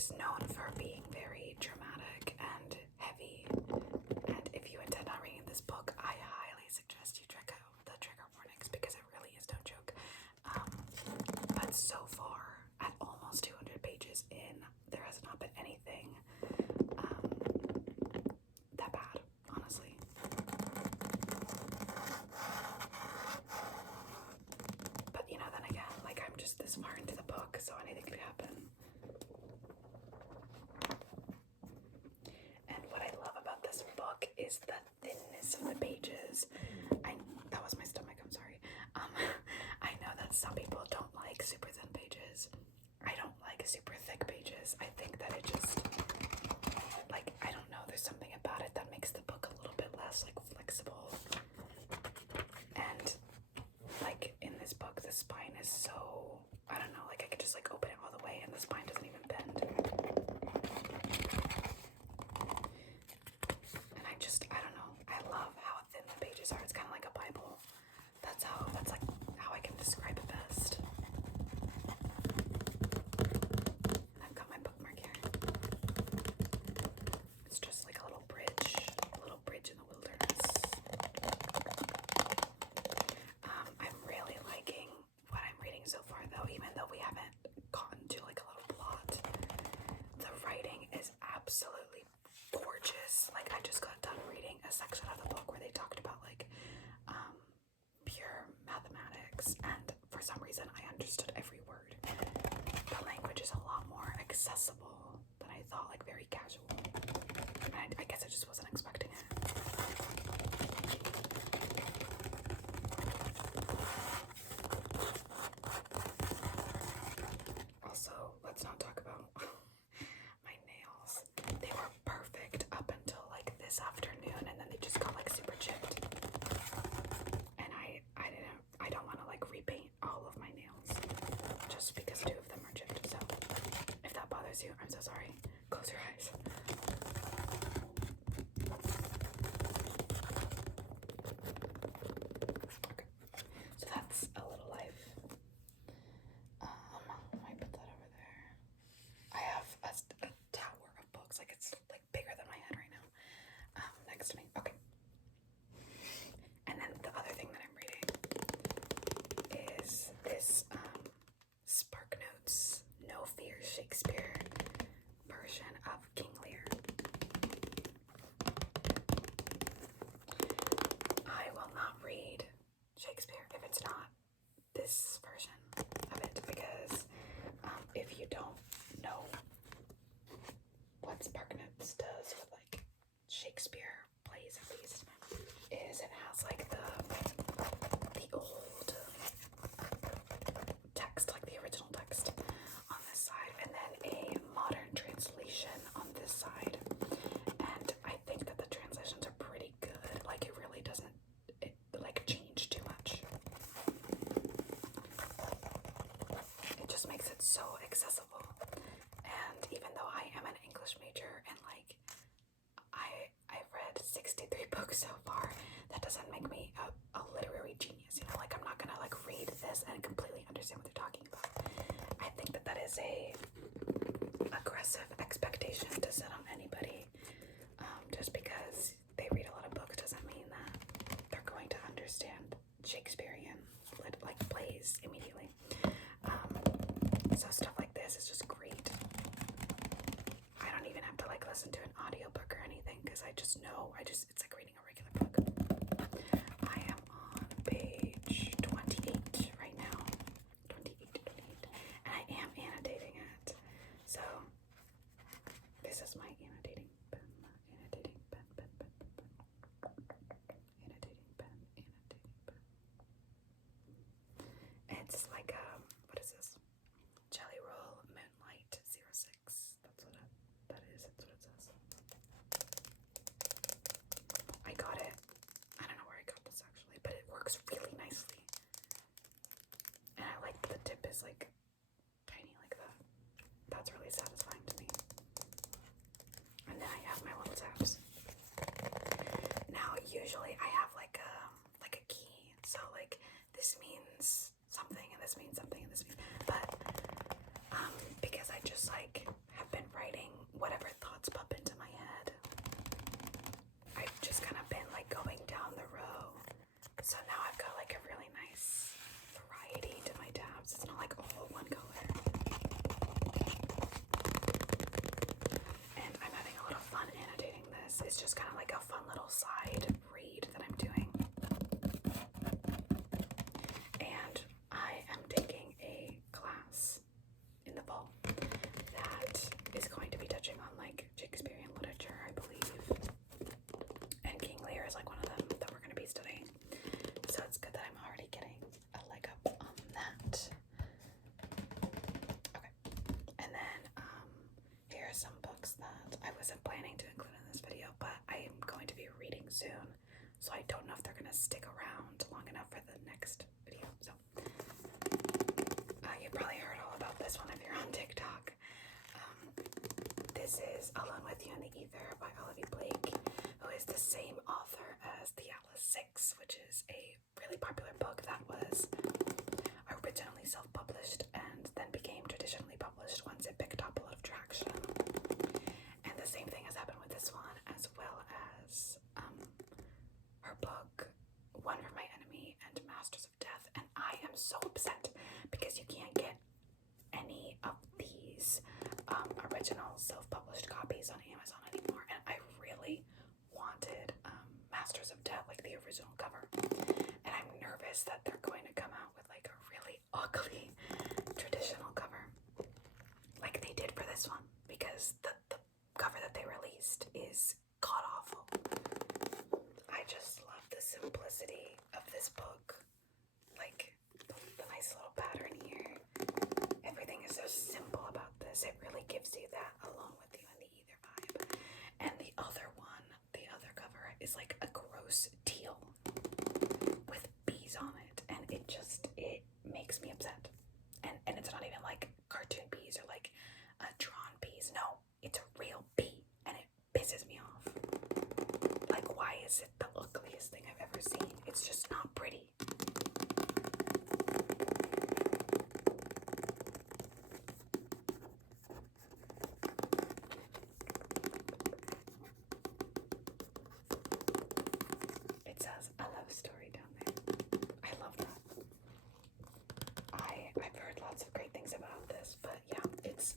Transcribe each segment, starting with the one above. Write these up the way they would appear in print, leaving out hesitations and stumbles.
is known for being very dramatic and heavy, and if you intend on reading this book, I highly suggest you check out the trigger warnings because it really is no joke. But so far, at almost 200 pages in, there has not been anything that bad, honestly. But you know, then again, like, I'm just this far into the book, so anything could happen. And what I love about this book is the thinness of the pages. That was my stomach, I'm sorry. I know that some people don't like super thin pages. I don't like super thick pages. I think that it just, like, I don't know, there's something about it that makes the book a little bit less, like, flexible. And, like, in this book, the spine is so, I don't know, like, I could just, like, open it all the way and the spine doesn't even bend. And I don't know, I love how thin the pages are. It's kind of like a Bible. That's like how I can describe it best. And I've got my bookmark here. It's just like a little bridge in the wilderness. I'm really liking what I'm reading so far, though, even though we haven't gotten to like a little plot. The writing is absolutely gorgeous. Like, I just got done reading a section of the book where they talked about like pure mathematics, and for some reason I understood every word. The language is a lot more accessible than I thought, like very casual. And I guess I just wasn't expecting it. Also, let's not talk about my nails. They were perfect up until like this afternoon, and then they just got like super chipped. And I don't want to like repaint all of my nails just because 2 of them are chipped. So if that bothers you, I'm so sorry. Close your eyes. Okay, so that's a little life. I put that over there. I have a tower of books, like it's like bigger than my head right now, next to me. Okay. And then the other thing that I'm reading is this Spark Notes No Fear Shakespeare version of King Lear. I will not read Shakespeare if it's not this version of it, because if you don't know what Spark Notes does with like Shakespeare plays, at least, is it has like the old text, like the original text on this side, and then a modern translation on this side. And I think that the translations are pretty good. Like, it really doesn't like change too much. It just makes it so accessible. And even though I am an English major and like I've read 63 books so far, that doesn't make me a literary genius, you know? Like, I'm not gonna like read this and completely understand what they're talking about. I think that is a aggressive expectation to set on anybody. Just because they read a lot of books doesn't mean that they're going to understand Shakespearean like plays immediately. So stuff like this is just great. I don't even have to like listen to an audiobook or anything, because I just know, it's like reading a regular book. I am on page 28 right now. 28. And I am annotating it. So this is my annotating pen. It's like what is this? Jelly Roll Moonlight 06. That's what that is. That's what it says. I got it. I don't know where I got this actually, but it works really nicely. And I like the tip is like tiny like that. That's really satisfying to me. And then I have my little tabs. Now usually I have like a key, so like this means something and this means something and this means, but because I just like have been novel that is going to be touching on like Shakespearean literature, I believe. And King Lear is like one of them that we're going to be studying. So it's good that I'm already getting a leg up on that. Okay. And then here are some books that I wasn't planning to include in this video, but I am going to be reading soon. So I don't know if they're going to stick around long enough for the next video. So you probably heard all about this one if you're on TikTok. This is Alone with You in the Ether by Olivia Blake, who is the same author as The Atlas 6, which is a really popular book that was originally self-published and then became traditionally published once it picked up a lot of traction. And the same thing has happened with this one, as well as her book, One for My Enemy and Masters of Death. And I am so upset because you can't get any of these original self-published copies on Amazon anymore, and I really wanted Masters of Death, like the original cover, and I'm nervous that they're going to come out with like a really ugly traditional cover like they did for this one, because the cover that they released is god-awful. I just love the simplicity of this book, like the nice little pattern here. Everything is so simple about this. It really gives you that Alone with You in the Ether vibe. And the other one, the other cover, is like a gross teal with bees on it, and it makes me upset. And it's not even like cartoon bees or like drawn bees. No, it's a real bee, and it pisses me off. Like, why is it the ugliest thing I've ever seen? It's just not pretty. It says a love story down there. I love that. I've heard lots of great things about this, but yeah, it's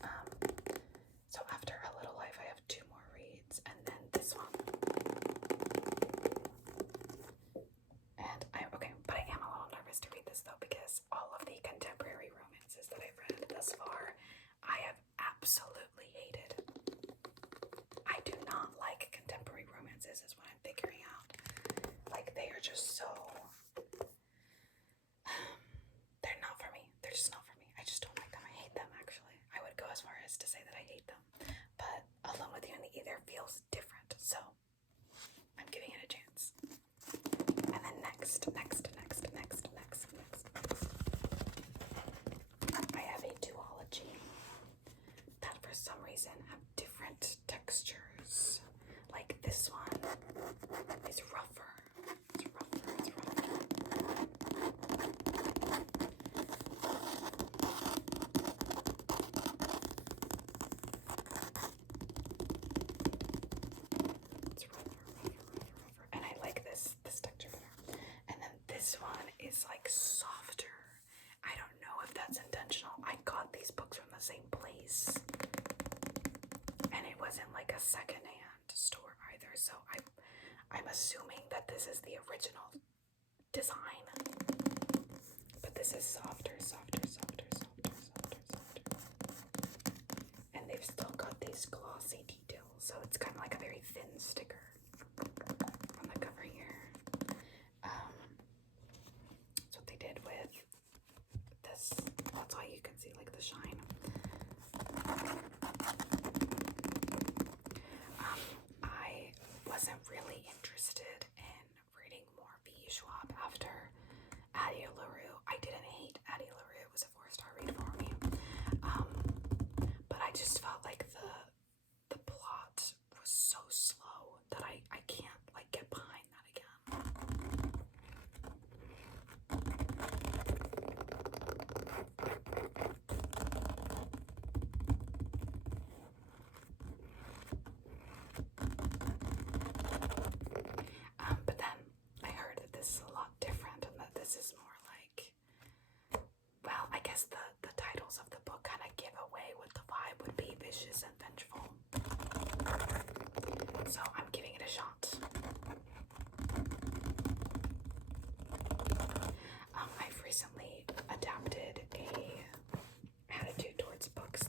so after A Little Life I have 2 more reads, and then this one. And but I am a little nervous to read this though, because all of the contemporary romances that I've read thus far, I have absolutely hated. I do not like contemporary romances, is what I'm figuring out. Like, they are just so, they're not for me. They're just not for me. I just don't like them. I hate them, actually. I would go as far as to say that I hate them. But Alone with You in the Ether feels different, so I'm giving it a chance. And then next, I have a duology that for some reason have different textures. Like this one is rougher. It's rougher. It's rougher. And I like this texture better. And then this one is like softer. I don't know if that's intentional. I got these books from the same place, and it wasn't like a secondhand store either, so I'm assuming that this is the original design. But this is softer. And they've still got these glossy details, so it's kind of like a very thin sticker on the cover here. That's what they did with this. That's why you can see like the shine. I wasn't really interested in reading more V. Schwab after Addie LaRue. I didn't hate Addie LaRue. It was a 4-star read for me. But I just felt like the plot was so slow that I can't like get behind that again. But then I heard that this is a lot different, and that this is more like, well, I guess the titles of the book kind of give away what the vibe would be: vicious and vengeful. So I'm giving it a shot. I've recently adapted a attitude towards books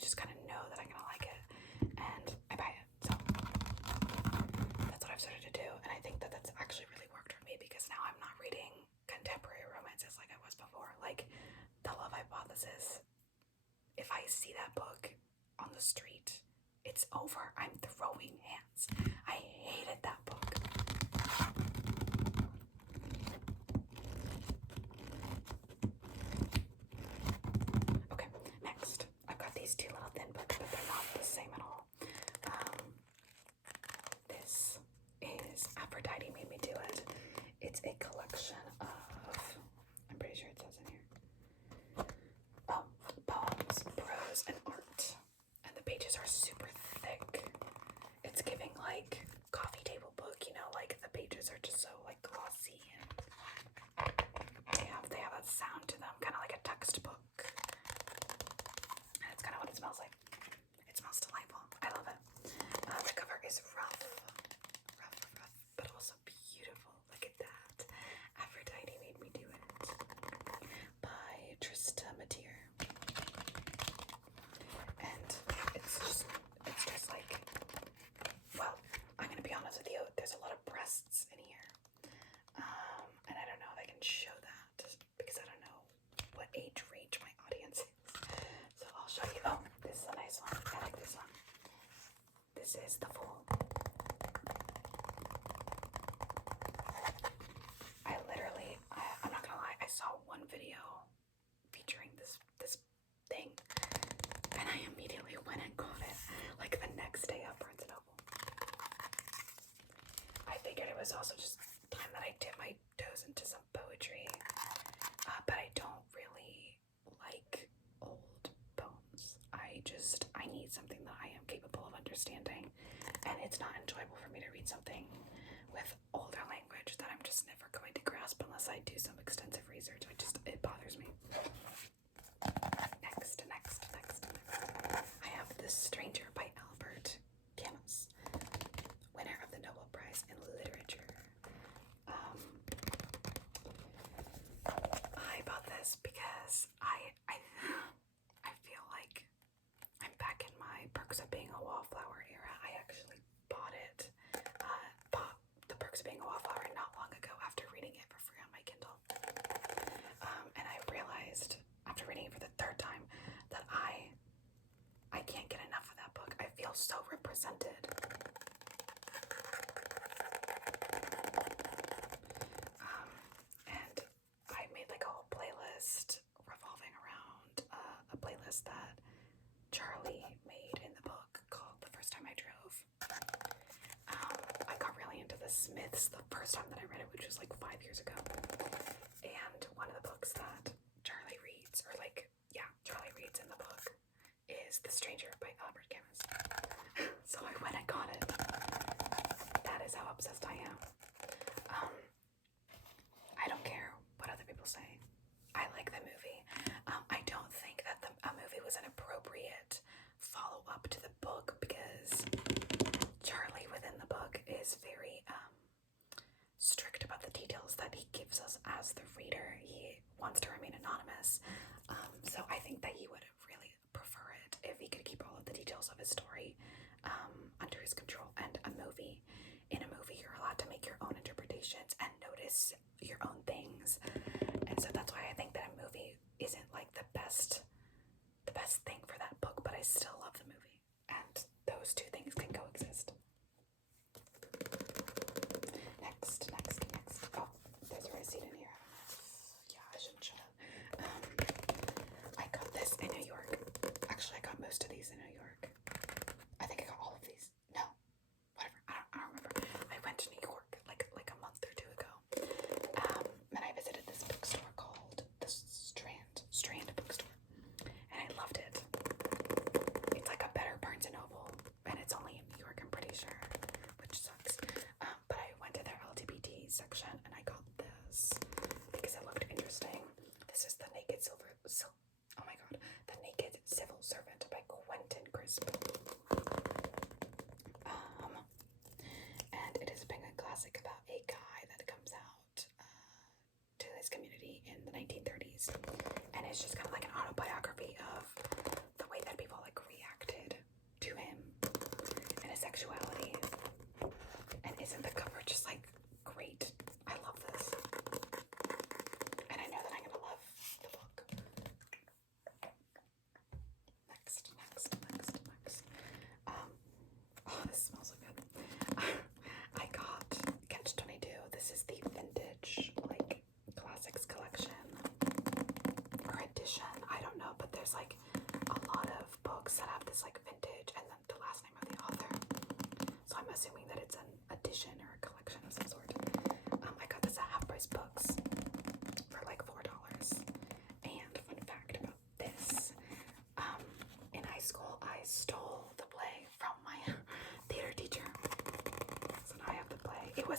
just kind of know that I'm gonna like it, and I buy it. So that's what I've started to do, and I think that that's actually really worked for me, because now I'm not reading contemporary romances like I was before. Like The Love Hypothesis, if I see that book on the street, it's over. I'm throwing hands. I hated that book. Okay, next. I've got these two little thin books, but they're not the same at all. This is Aphrodite Made Me Do It. It's a collection of, I'm pretty sure it says in here, poems, prose, and art. And the pages are super thick. It's giving like coffee table book, you know, like the pages are just so like glossy, and they have that sound to them, kind of like a textbook. And it's kind of what it smells like. It smells delightful. I love it. The cover is rough, but also beautiful. Look at that. Aphrodite Made Me Do It by Trista Mateer. And it's just like, well, I'm gonna be honest with you, there's a lot of breasts in here. And I don't know if I can show that, because I don't know what age range my audience is. So I'll show you. Oh, this is a nice one. I like this one. This is The Fool. I'm not gonna lie, I saw one video featuring this thing, and I immediately went and got it, like the next day at Barnes & Noble. I figured it was also just time that I dip my toes into some poetry, but I don't really like old poems. I need something that I am capable of understanding, and it's not enjoyable for me to read something with older language that I'm just never going to grasp unless I do some extensive research. It bothers me. Next. I have The Stranger by Albert Camus, winner of the Nobel Prize in Literature. I bought this because I feel like I'm back in my Perks of Being a Wallflower era. I actually bought The Perks of Being a Wallflower not long ago after reading it for free on my Kindle. And I realized after reading it for the third time that I can't get enough of that book. I feel so represented. And I made like a whole playlist revolving around a playlist that Charlie made in the book called The First Time I Drove. I got really into the Smiths the first time that I read it, which was like 5 years ago. And one of the books that Charlie reads in the book is The Stranger by Albert Camus. So I went and got it. That is how obsessed I am. I don't care what other people say. I like the movie. I don't think that a movie was an appropriate follow-up to the book, because Charlie within the book is very strict about the details that he gives us as the reader. He wants to remain anonymous. So I think that he would really prefer it if he could keep all of the details of his story under his control. And in a movie, you're allowed to make your own interpretations and notice your own things. And so that's why I think that a movie isn't like the best thing for that book, but I still love the movie. And those two things can coexist. Next. Oh, there's a receipt in here. Yeah, I shouldn't show that. I got this in New York. Actually, I got most of these in New York. I think I got all of these. No, whatever. I don't remember. I went to New York like a month or two ago, and I visited this bookstore called the Strand Bookstore, and I loved it. It's like a better Barnes & Noble, and it's only in New York, I'm pretty sure, which sucks. But I went to their LGBT section, and I got this because it looked interesting. This is The Naked Civil Servant by Quentin Crisp. And it is a penguin classic about a guy that comes out to his community in the 1930s, and it's just kind of like an autobiography of the way that people like read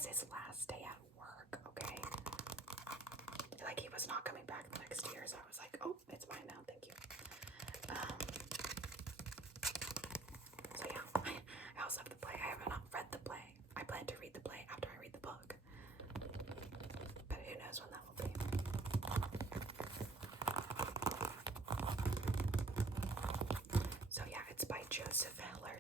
was his last day at work, okay? Like, he was not coming back the next year, so I was like, oh, it's mine now, thank you. So yeah, I also have the play. I have not read the play. I plan to read the play after I read the book. But who knows when that will be. So yeah, it's by Joseph Heller.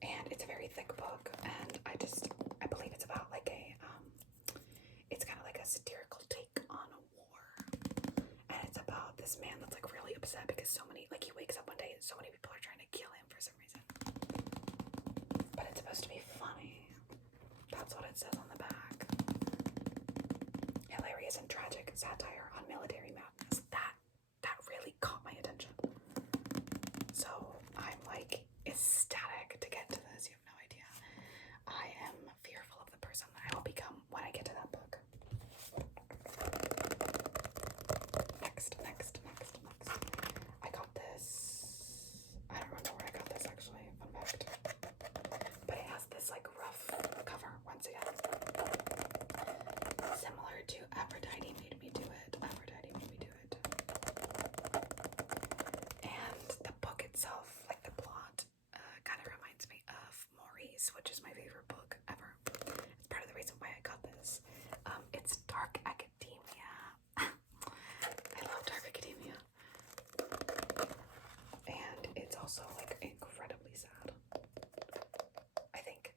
And it's a very thick book, and I believe it's about like it's kind of like a satirical take on a war. And it's about this man that's like really upset because like he wakes up one day and so many people are trying to kill him for some reason. But it's supposed to be funny. That's what it says on the back. Hilarious and tragic satire on military madness. That really caught my attention. So I'm like ecstatic to get to this. You have no idea. I am fearful of the person that I will become when I get to that book. Next. I got this. I don't remember where I got this actually. Fun fact. But it has this like rough cover once again. Similar to Aphrodite Made Me Do It. And the book itself, like the plot, kind of reminds me of Maurice, which is my favorite book ever. It's part of the reason why I got this. It's dark academia. I love dark academia. And it's also like incredibly sad. I think,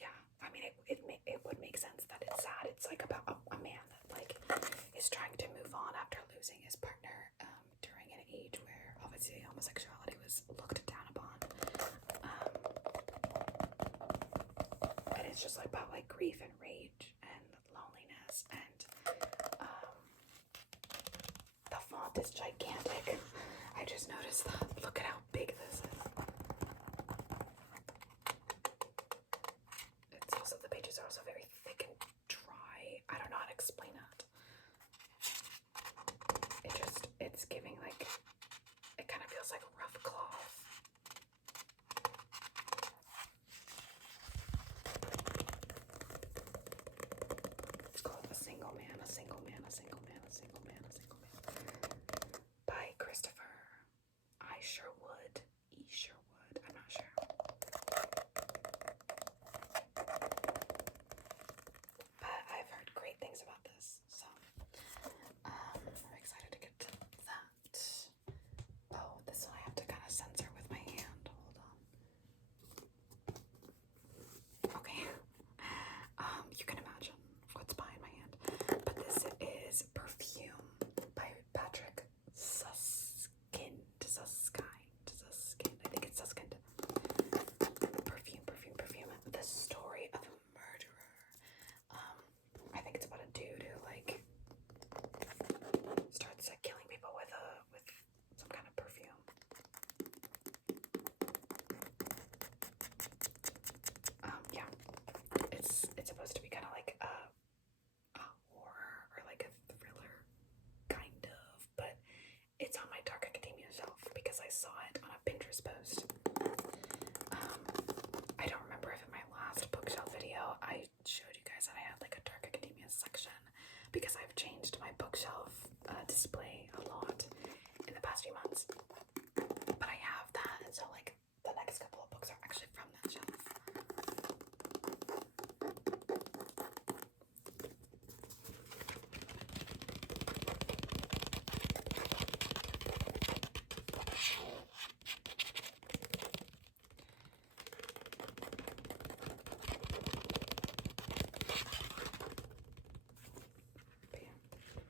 yeah, I mean, it would make sense that it's sad. It's like about a man that like is trying to move on after losing his partner during an age where obviously homosexuality was looked down upon. And it's just like about like grief and rage and loneliness, and the font is gigantic. I just noticed that. Look at how big this is. It's also, the pages are also very thick and dry. I don't know how to explain it. It's giving like, it kind of feels like rough cloth. It's called A Single Man by Christopher Sherwood. I'm not sure. But I've heard great things about this, so I'm excited to get to that. Oh, this one I have to kind of censor with my hand. Hold on. Okay. You can imagine what's behind my hand. But this is Perfume by Patrick Suskind. I think it's Suskind. Perfume. The story of a murderer. I think it's about a dude who like starts killing people with some kind of perfume. Yeah, it's supposed to be kind of like a horror or like a thriller, kind of, but it's on my Dark Academia shelf because I saw it on a Pinterest post. I don't remember if in my last bookshelf video I showed you guys that I had like a Dark Academia section, because I've changed my bookshelf display a lot in the past few months. But I have that, and so like the next couple of books are actually from that shelf.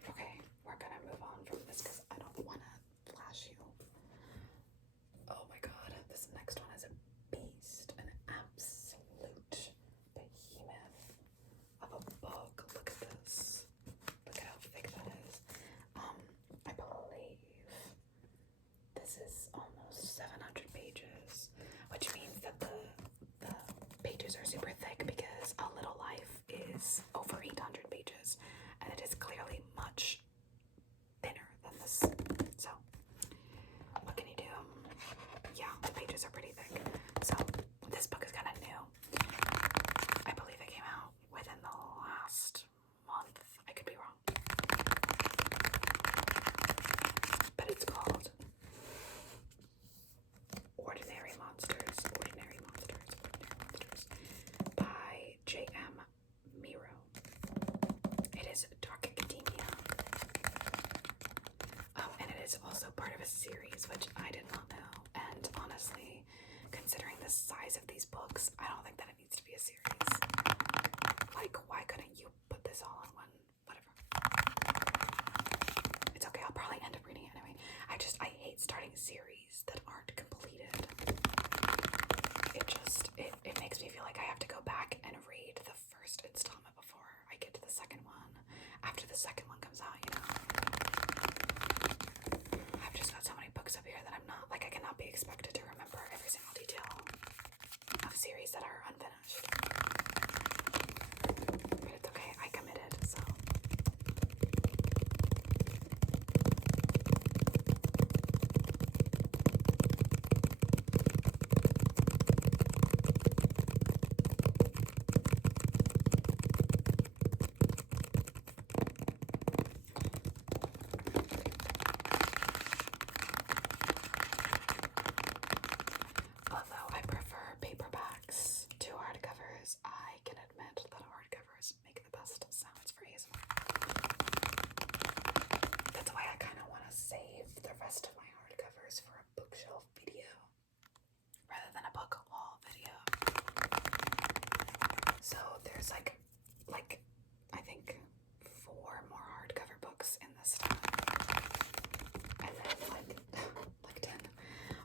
Okay, we're gonna move on from this because I don't want to flash you. Oh my god, this next one is a beast, an absolute behemoth of a book. Look at this. Look at how thick that is. I believe this is almost 700 pages, which means that the pages are super thick because A Little Life is over 800 pages, and it is clearly much thinner than this. So what can you do? Yeah, the pages are pretty thick. So of a series, which I did not know. And honestly, considering the size of these books, I don't think that it needs to be a series. Like, why couldn't you put this all in one? Whatever. It's okay, I'll probably end up reading it anyway. I hate starting series that aren't completed. It makes me feel like I have to go back and read the first installment before I get to the second one. After the second one comes out, you know. I've just got so many books up here that I'm not, like, I cannot be expected to remember every single detail of series that are unfinished. But it's okay, I committed, so. Although I prefer paperbacks to hardcovers, I can admit that hardcovers make the best sounds for ASMR. That's why I kind of want to save the rest of my hardcovers for a bookshelf video rather than a book haul video. So there's like I think 4 more hardcover books in this stack, and then like 10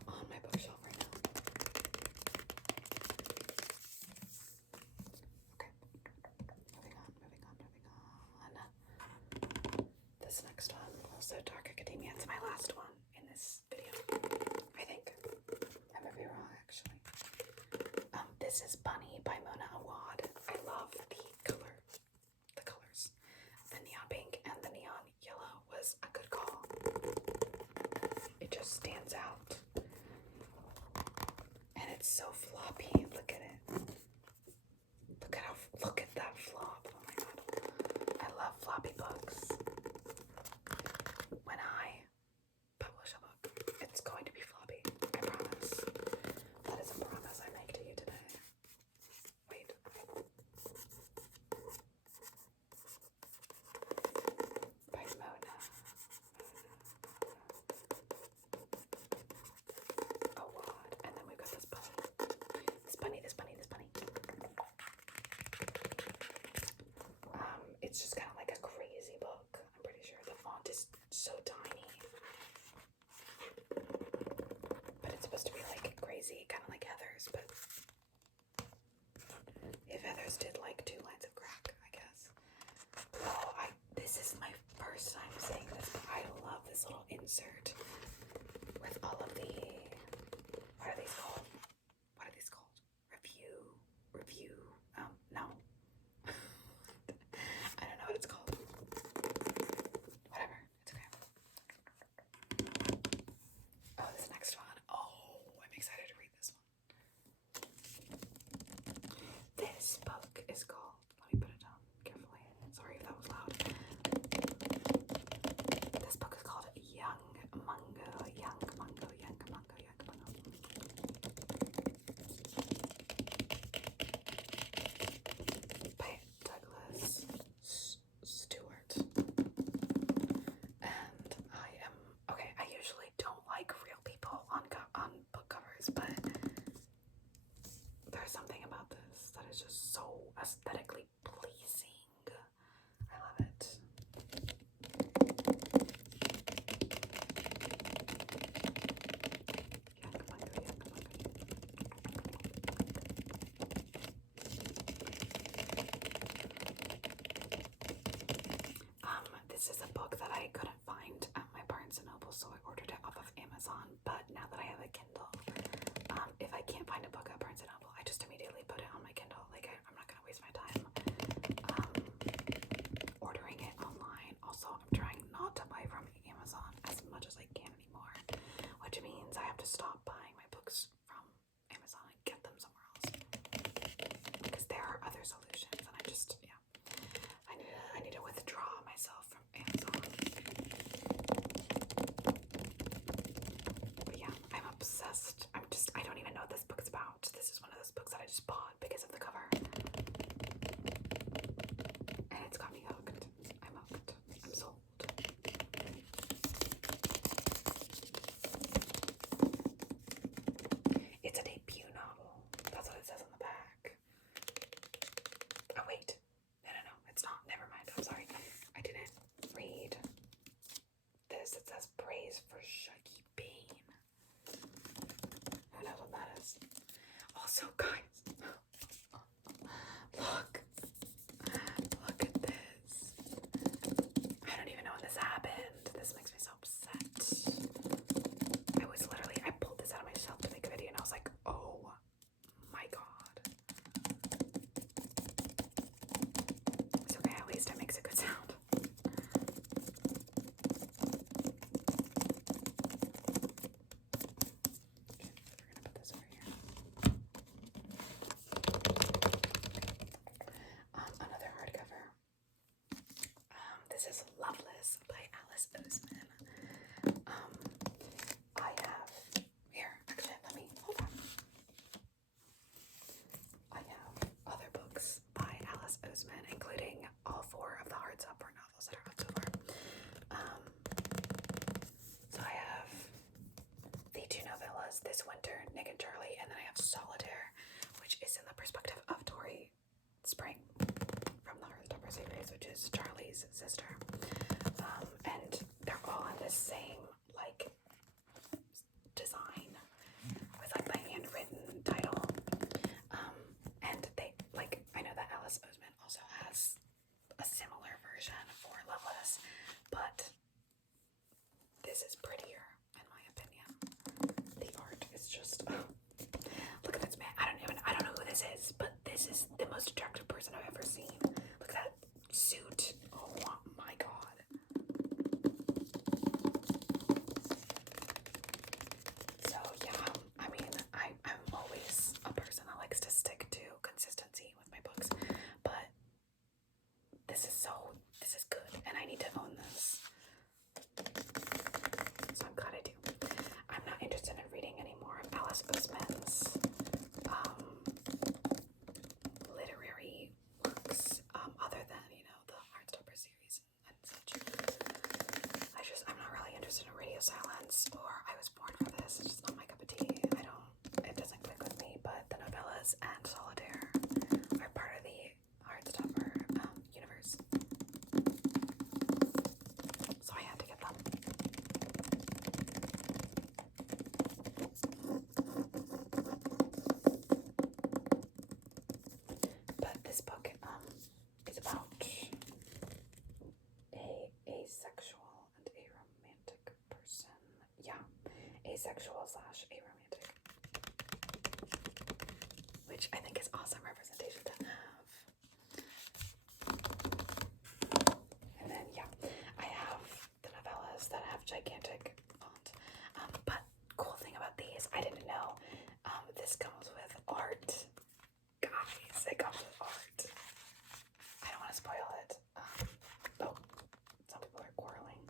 on my bookshelf right now. Okay, moving on. This next one, also Dark Academia. It's my last one in this video, I think. I might be wrong, actually. This is Bunny by Mona Awad. I love the colors. The neon pink and the neon yellow was a good call. It just stands out. And it's so floppy. Look at it. Look at that flop. Oh my god. I love floppy books. When I publish a book, it's going to be floppy. I promise. That is a promise I make to you today. Wait. By Mona Awad. And then we've got this bunny. It's just kind of like a crazy book. I'm pretty sure the font is so tiny. But it's supposed to be like crazy, kind of like Heather's, but if Heather's did like 2 lines of crack, I guess. Oh, this is my first time saying this, but I love this little insert with all of the, what are these called? Review, no. I don't know what it's called. Whatever, it's okay. Oh, this next one. Oh, I'm excited to read this one. This book is called, let me put it down carefully. Sorry if that was loud. This book is called Young Manga. By Douglas Stewart. And I usually don't like real people on book covers, but there's something about this that is just so aesthetically pleasing. I love it. This is a book that I couldn't find at my Barnes & Noble, so I ordered it off of Amazon. But now that I have a Kindle, if I can't find a book at Barnes & Noble, I just immediately put it on my Kindle. Like, I'm not going to waste my time ordering it online. Also, I'm trying not to buy from Amazon as much as I can anymore, which means I have to stop buying my books from Amazon and get them somewhere else. Because there are other solutions, and I need to withdraw myself from Amazon. So guys, look at this. I don't even know when this happened. This makes me so upset. I pulled this out of my shelf to make a video and I was like, oh my god. It's okay, at least it makes a good sound. We're gonna put this over here. Another hardcover. This is Loveless by Alice Oseman. I have here. Actually, let me hold on. I have other books by Alice Oseman, including all 4 of the hardcover novels that are out so far. So I have the 2 novellas, This Winter, Nick and Charlie, and then I have Solitaire, which is in the perspective of Tori Spring from the Heartstopper series, which is Charlie's sister. And they're all in the same like design with like the handwritten title. And they like, I know that Alice Oseman also has a similar version for Loveless, but this is prettier in my opinion. The art is just look at this man. I don't know who this is, but this is the most attractive person I've ever seen. Look at that suit. Oh my god. So yeah, I mean, I'm always a person that likes to stick to consistency with my books, but this is good, and I need to own this. So I'm glad I do. I'm not interested in reading any more of Alice Oseman's literary works, other than, you know, the Heartstopper series and such. I'm not really interested in Radio Silence or I Was Born for This. It's just not my cup of tea. It doesn't click with me, but the novellas and Solitaire are part of the Heartstopper universe. So I had to get them. But this book is about a asexual and aromantic person. Yeah, asexual / aromantic, which I think is awesome representation to have. And then yeah, I have the novellas that have gigantic font. But cool thing about these, I didn't know, this comes with art. Guys, it comes with art. I don't want to spoil it. Oh, some people are quarreling.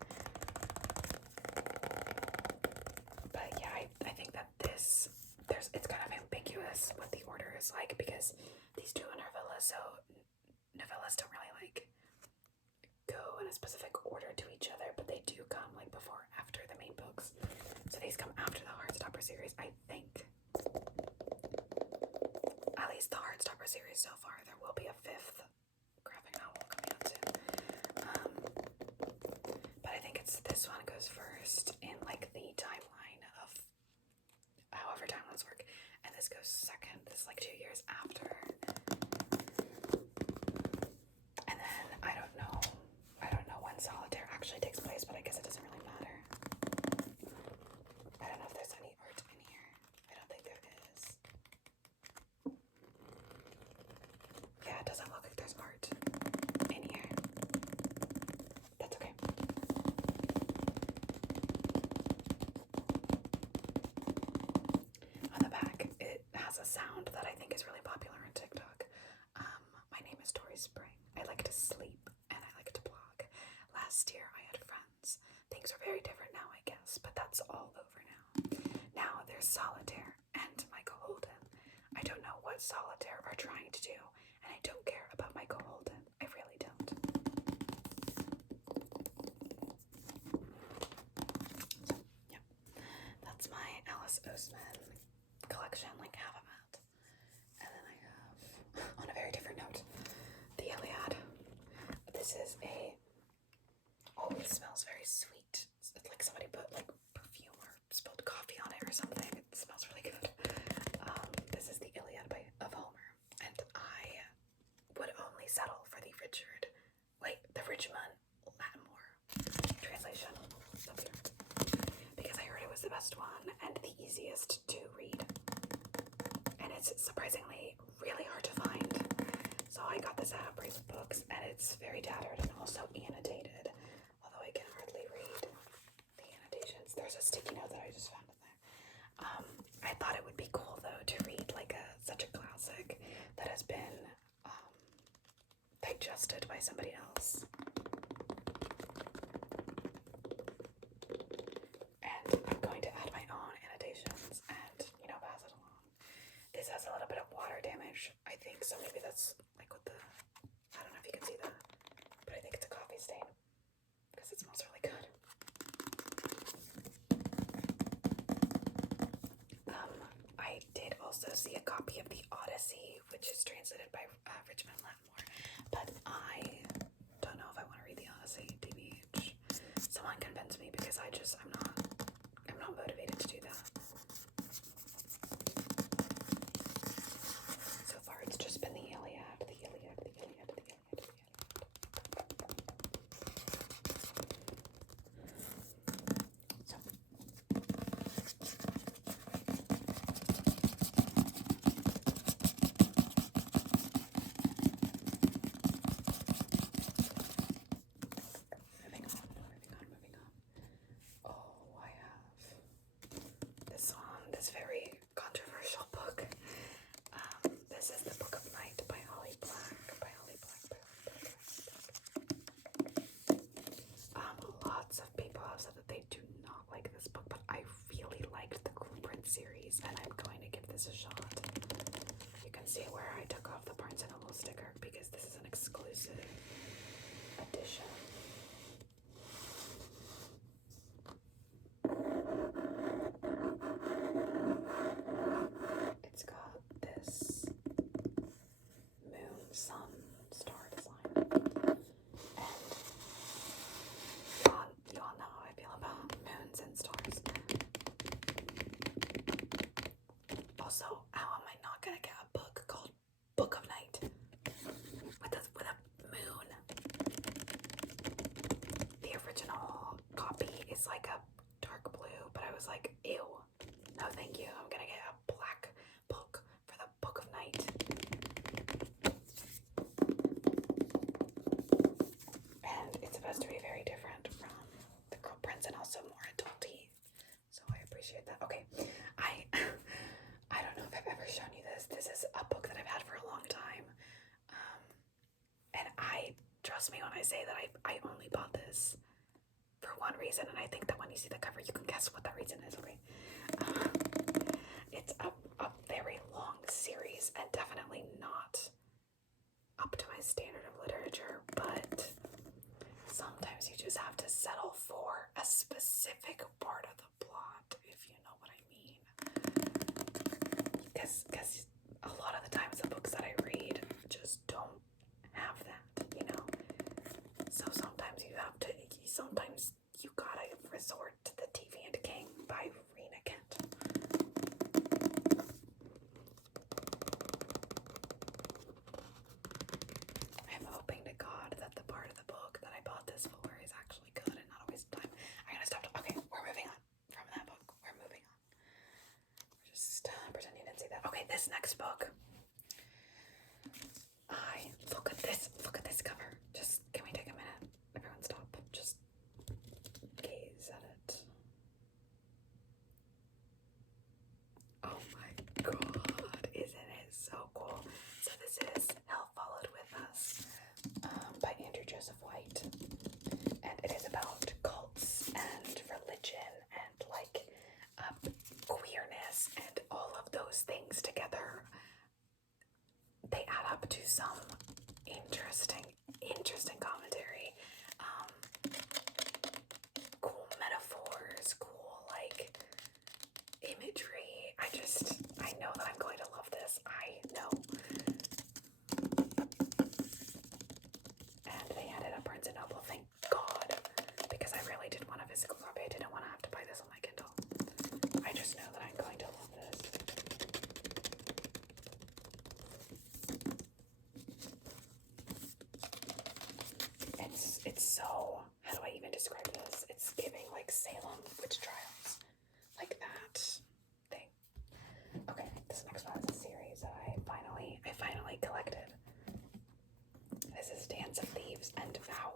But yeah, I think that it's kind of ambiguous what the order is like, because these 2 are novellas, so novellas don't really like go in a specific order to each other, but they do come like before or after the main books. So these come after the Heartstopper series, I think. At least the Heartstopper series so far. There will be a 5th graphic novel coming out soon. But I think this one goes first in like the timeline of however timelines work, and this goes second. This is like 2 years after. And then I don't know when Solitaire actually takes place, but I guess it doesn't really matter. I don't know if there's any art in here. I don't think there is. Yeah, it doesn't look like there's art in here. That's okay. On the back, it has a sound that I think is really popular on TikTok. My name is Tori Spring. I like to sleep and I like to blog. Last year I had friends. Things are very different now, I guess, but that's all over now. Now there's Solitaire and Michael Holden. I don't know what Solitaire are trying to do, and I don't care about Michael Holden. I really don't. So, yeah. That's my Alice Oseman collection, like half of it. And then I have, on a very different note, the Eliad. This is it smells very sweet. It's like somebody put like perfume or spilled coffee on it or something. It smells really good. This is the Iliad definitely settle for the Richmond Lattimore translation. Because I heard it was the best one and the easiest to read. And it's surprisingly really hard to find. So I got this at Outbreak Books, and it's very tattered and also annotated. Although I can hardly read the annotations. There's a sticky note that I just found in there. I thought it would be cool though to read like such a classic that has been digested by somebody else. And I'm going to add my own annotations and, pass it along. This has a little bit of water damage, I think, so maybe that's like what I don't know if you can see that, but I think it's a coffee stain because it smells really good. I did also see a copy of the Odyssey, which is translated by Richmond Lattimore, but I don't know if I want to read the Odyssey, TBH. Someone convince me because I'm not motivated to do that. So far it's just been the Eliad. So moving on. Oh, I have this very controversial book. This is The Book of Night by Holly Black. Lots of people have said that they do not like this book, but I really liked the Cruel Prince series, and I'm going to give this a shot. You can see where I took off the Barnes & Noble sticker because this is an exclusive edition. It's got this moon, sun, star design. And you all know how I feel about moons and stars. Also, how am I not gonna get a book called Book of Night with a moon? The original copy is like a dark blue, but I was like, ew, no thank you. I'm gonna get a black book for the Book of Night. And it's supposed to be very different from the Cruel Prince and also more adulty. So I appreciate that. Okay, I don't know if I've ever shown you this. This is a book that I've had for a long time. And trust me when I say that I only bought this for one reason, and I think that when you see the cover, you can guess what that reason is, okay? It's a very long series, and definitely not up to my standard of literature, but sometimes you just have to settle for a specific part of the plot, if you know what I mean. Because a lot of the times the books that I read just don't have that, So sometimes you gotta resort to The TV and King by Rena Kent. I'm hoping to God that the part of the book that I bought this for is actually good and not a waste of time. I'm gonna stop. Okay, we're moving on from that book. We're moving on. We're just pretending you didn't see that. Okay, this next book.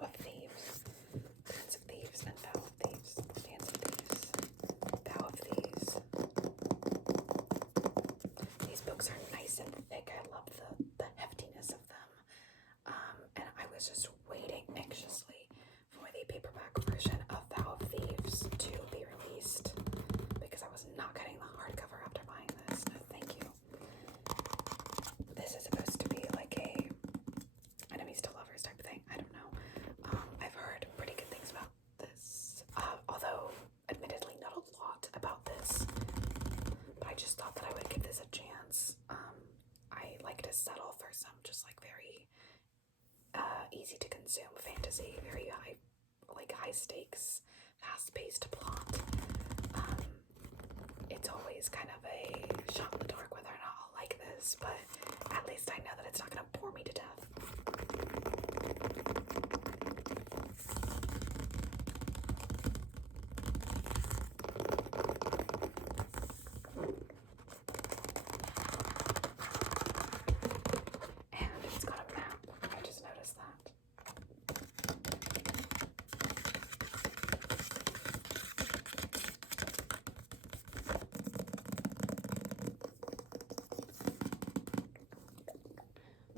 of Thieves. Dance of Thieves and Vow of Thieves. Dance of Thieves. Vow of Thieves. These books are nice and thick. I love the heftiness of them. And I was just waiting anxiously for the paperback version of Vow of Thieves to be released because I was not getting the hardcover after buying this. No, thank you. This is supposed to be like a enemies to lovers type thing. I don't know. I've heard pretty good things about this, although admittedly not a lot about this, but I just thought that I would give this a chance. I like to settle for some just like very easy to consume fantasy, very high stakes, fast paced plot. It's always kind of a shot in the dark whether or not I'll like this, but at least I know that it's not going to bore me to death. And it's got a map. I just noticed that.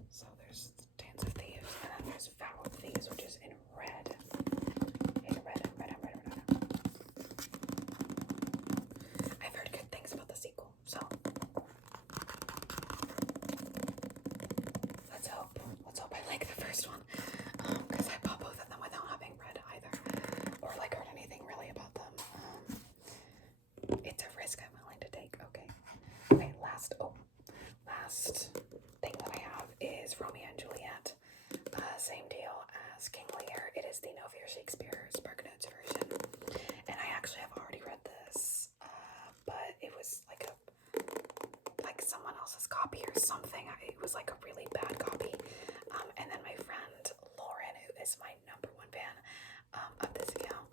So there's Dance of Thieves, and then there's Vow of Thieves, which is in red. I've heard good things about the sequel, so let's hope I like the first one, because I bought both of them without having read either, or like heard anything really about them. It's a risk I'm willing to take. Okay, last thing that I have is Romeo and Juliet. Same deal as King Lear. It is the No Fear Shakespeare SparkNotes version, and I actually have already read this, but it was like someone else's copy or something. It was like a really bad copy. And then my friend Lauren, who is my #1 fan of this account,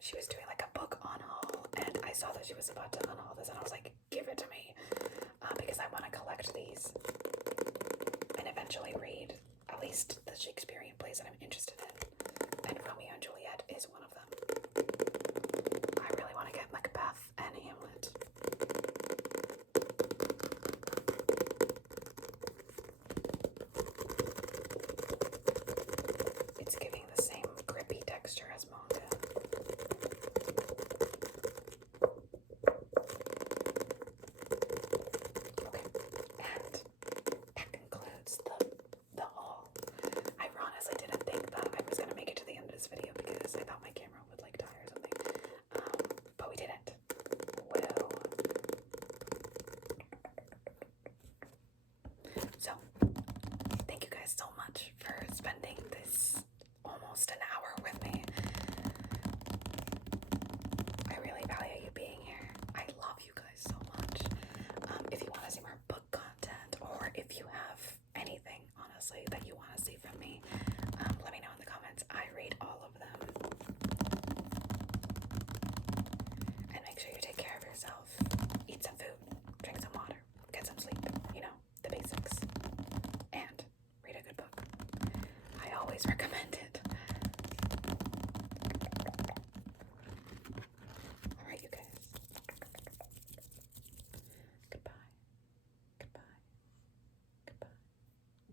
she was doing like a book on haul, and I saw that she was about to unhaul this, and I was like, give it to me, because I want to collect these and eventually read at least the Shakespeare